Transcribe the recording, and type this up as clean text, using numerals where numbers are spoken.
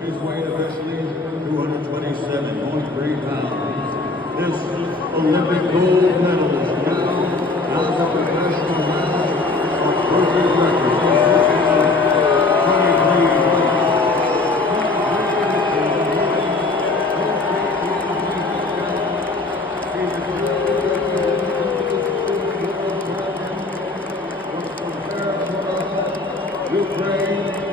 His weight eventually 227.3 pounds. This Olympic gold medalist now has a professional round of perfect record. Ukraine